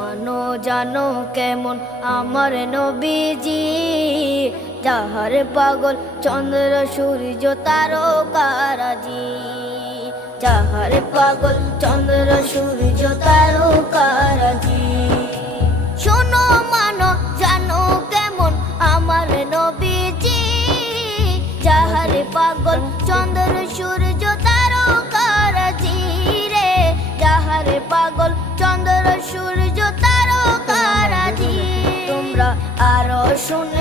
মানো জানো কেমন আমার নবীজি, যাহার পাগল চন্দ্র সূর্য তারকারাজি, যাহার পাগল চন্দ্র সূর্য তারকারাজি। শোনো মানো জানো কেমন আমার নবীজি, যাহার পাগল চন্দ্র সূর্য তারকারাজি রে, যাহার পাগল চন্দ্র সূর্য তারকারাজি। তোমরা আরো শুনে